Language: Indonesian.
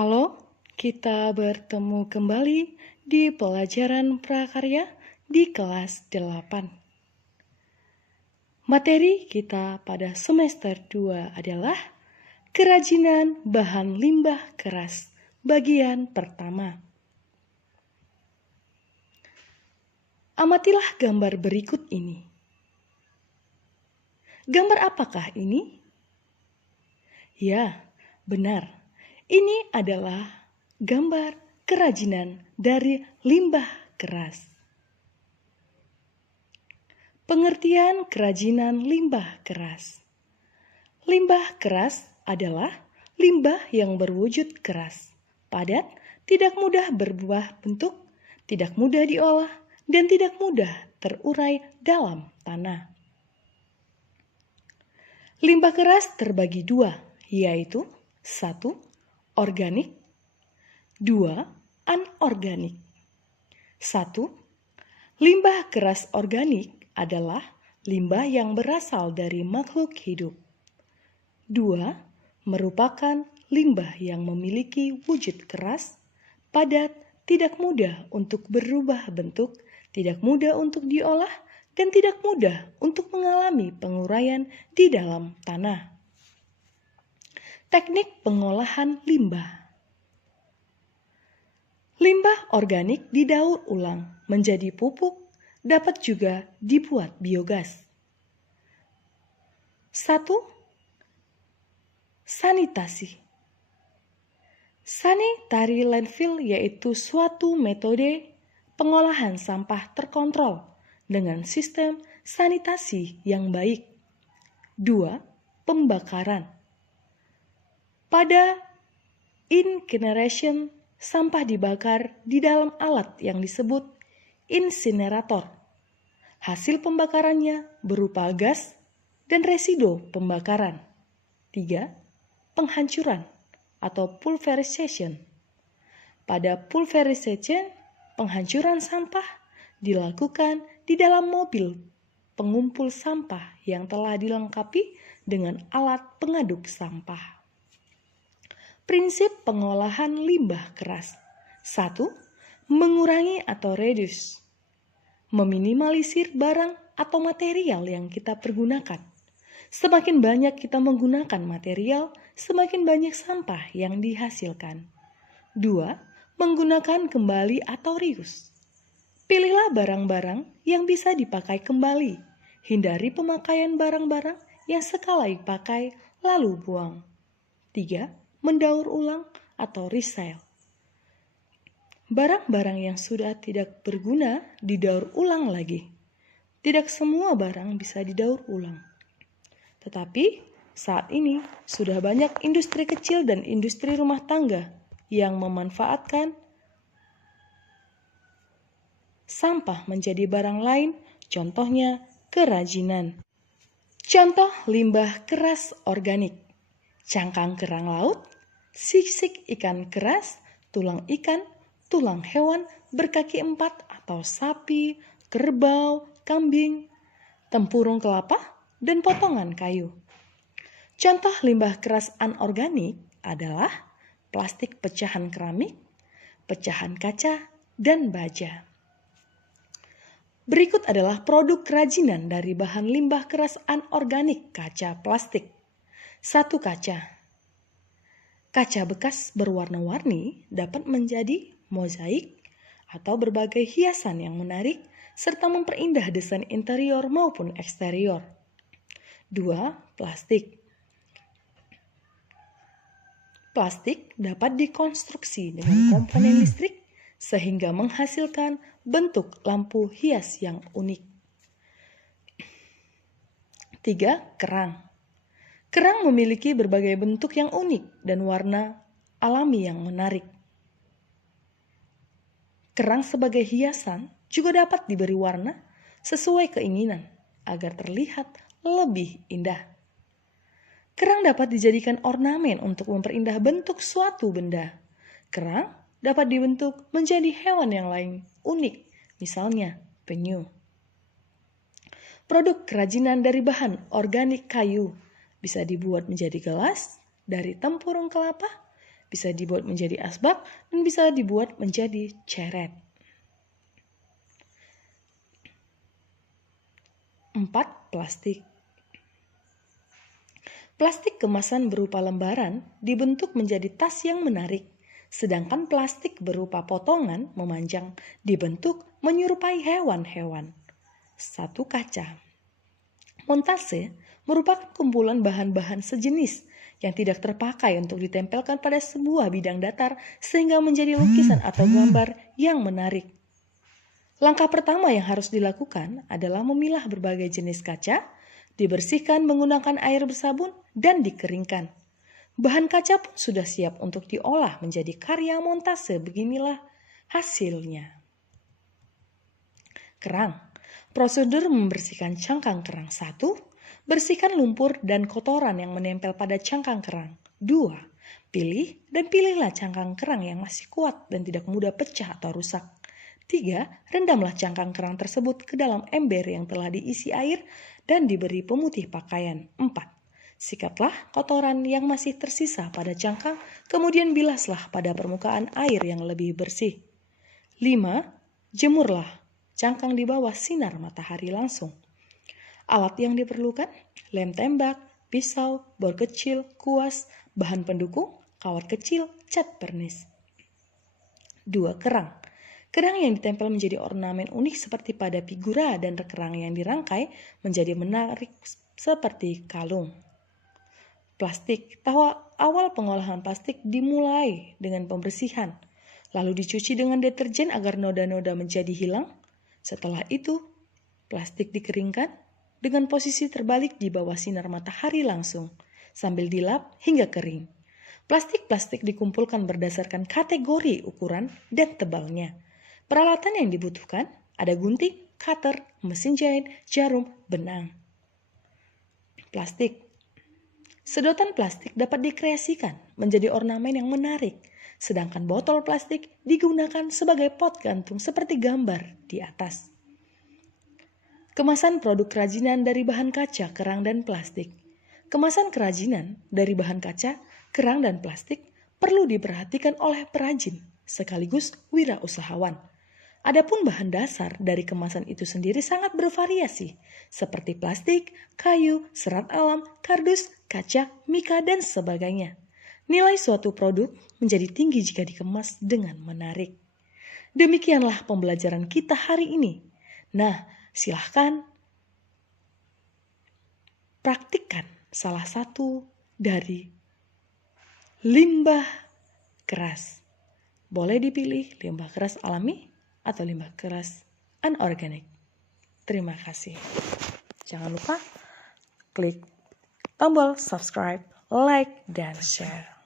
Halo, kita bertemu kembali di pelajaran prakarya di kelas 8. Materi kita pada semester 2 adalah kerajinan bahan limbah keras bagian pertama. Amatilah gambar berikut ini. Gambar apakah ini? Ya, benar. Ini adalah gambar kerajinan dari limbah keras. Pengertian kerajinan limbah keras. Limbah keras adalah limbah yang berwujud keras, padat, tidak mudah berubah bentuk, tidak mudah diolah, dan tidak mudah terurai dalam tanah. Limbah keras terbagi dua, yaitu 1. Organik, 2. Anorganik. 1. Limbah keras organik adalah limbah yang berasal dari makhluk hidup. 2. Merupakan limbah yang memiliki wujud keras, padat, tidak mudah untuk berubah bentuk, tidak mudah untuk diolah, dan tidak mudah untuk mengalami penguraian di dalam tanah. Teknik pengolahan limbah. Limbah organik didaur ulang menjadi pupuk, dapat juga dibuat biogas. 1. Sanitasi. Sanitary landfill yaitu suatu metode pengolahan sampah terkontrol dengan sistem sanitasi yang baik. 2. Pembakaran. Pada incineration, sampah dibakar di dalam alat yang disebut insinerator. Hasil pembakarannya berupa gas dan residu pembakaran. 3. Penghancuran atau pulverization. Pada pulverization, penghancuran sampah dilakukan di dalam mobil pengumpul sampah yang telah dilengkapi dengan alat pengaduk sampah. Prinsip pengolahan limbah keras. 1. Mengurangi atau reduce. Meminimalisir barang atau material yang kita pergunakan. Semakin banyak kita menggunakan material, semakin banyak sampah yang dihasilkan. 2. Menggunakan kembali atau reuse. Pilihlah barang-barang yang bisa dipakai kembali. Hindari pemakaian barang-barang yang sekali pakai lalu buang. 3. Mendaur ulang atau resale. Barang-barang yang sudah tidak berguna didaur ulang lagi. Tidak semua barang bisa didaur ulang. Tetapi saat ini sudah banyak industri kecil dan industri rumah tangga yang memanfaatkan sampah menjadi barang lain, contohnya kerajinan. Contoh limbah keras organik. Cangkang kerang laut, sisik ikan keras, tulang ikan, tulang hewan berkaki 4 atau sapi, kerbau, kambing, tempurung kelapa, dan potongan kayu. Contoh limbah keras anorganik adalah plastik pecahan keramik, pecahan kaca, dan baja. Berikut adalah produk kerajinan dari bahan limbah keras anorganik kaca plastik. 1. Kaca. Kaca bekas berwarna-warni dapat menjadi mozaik atau berbagai hiasan yang menarik serta memperindah desain interior maupun eksterior. 2. Plastik. Plastik dapat dikonstruksi dengan komponen listrik sehingga menghasilkan bentuk lampu hias yang unik. 3. Kerang. Kerang memiliki berbagai bentuk yang unik dan warna alami yang menarik. Kerang sebagai hiasan juga dapat diberi warna sesuai keinginan agar terlihat lebih indah. Kerang dapat dijadikan ornamen untuk memperindah bentuk suatu benda. Kerang dapat dibentuk menjadi hewan yang lain unik, misalnya penyu. Produk kerajinan dari bahan organik kayu bisa dibuat menjadi gelas dari tempurung kelapa, bisa dibuat menjadi asbak, dan bisa dibuat menjadi ceret. 4. Plastik. Plastik kemasan berupa lembaran dibentuk menjadi tas yang menarik, sedangkan plastik berupa potongan memanjang dibentuk menyerupai hewan-hewan. 1. Kaca. Montase merupakan kumpulan bahan-bahan sejenis yang tidak terpakai untuk ditempelkan pada sebuah bidang datar sehingga menjadi lukisan atau gambar yang menarik. Langkah pertama yang harus dilakukan adalah memilah berbagai jenis kaca, dibersihkan menggunakan air bersabun, dan dikeringkan. Bahan kaca pun sudah siap untuk diolah menjadi karya montase. Beginilah hasilnya. Kerang. Prosedur membersihkan cangkang kerang. 1. Bersihkan lumpur dan kotoran yang menempel pada cangkang kerang. 2. Pilihlah cangkang kerang yang masih kuat dan tidak mudah pecah atau rusak. 3. Rendamlah cangkang kerang tersebut ke dalam ember yang telah diisi air dan diberi pemutih pakaian. 4. Sikatlah kotoran yang masih tersisa pada cangkang, kemudian bilaslah pada permukaan air yang lebih bersih. 5. Jemurlah cangkang di bawah sinar matahari langsung. Alat yang diperlukan: lem tembak, pisau, bor kecil, kuas, bahan pendukung, kawat kecil, cat pernis. 2. Kerang. Kerang yang ditempel menjadi ornamen unik seperti pada figura dan kerang yang dirangkai menjadi menarik seperti kalung. Plastik. Awal pengolahan plastik dimulai dengan pembersihan, lalu dicuci dengan deterjen agar noda-noda menjadi hilang. Setelah itu, plastik dikeringkan dengan posisi terbalik di bawah sinar matahari langsung, sambil dilap hingga kering. Plastik-plastik dikumpulkan berdasarkan kategori ukuran dan tebalnya. Peralatan yang dibutuhkan ada gunting, cutter, mesin jahit, jarum, benang. Plastik. Sedotan plastik dapat dikreasikan menjadi ornamen yang menarik, sedangkan botol plastik digunakan sebagai pot gantung seperti gambar di atas. Kemasan produk kerajinan dari bahan kaca, kerang, dan plastik. Kemasan kerajinan dari bahan kaca, kerang, dan plastik perlu diperhatikan oleh perajin sekaligus wirausahawan. Adapun bahan dasar dari kemasan itu sendiri sangat bervariasi, seperti plastik, kayu, serat alam, kardus, kaca, mika, dan sebagainya. Nilai suatu produk menjadi tinggi jika dikemas dengan menarik. Demikianlah pembelajaran kita hari ini. Nah, silahkan praktikkan salah satu dari limbah keras. Boleh dipilih limbah keras alami atau limbah keras anorganik. Terima kasih. Jangan lupa klik tombol subscribe, like, dan share.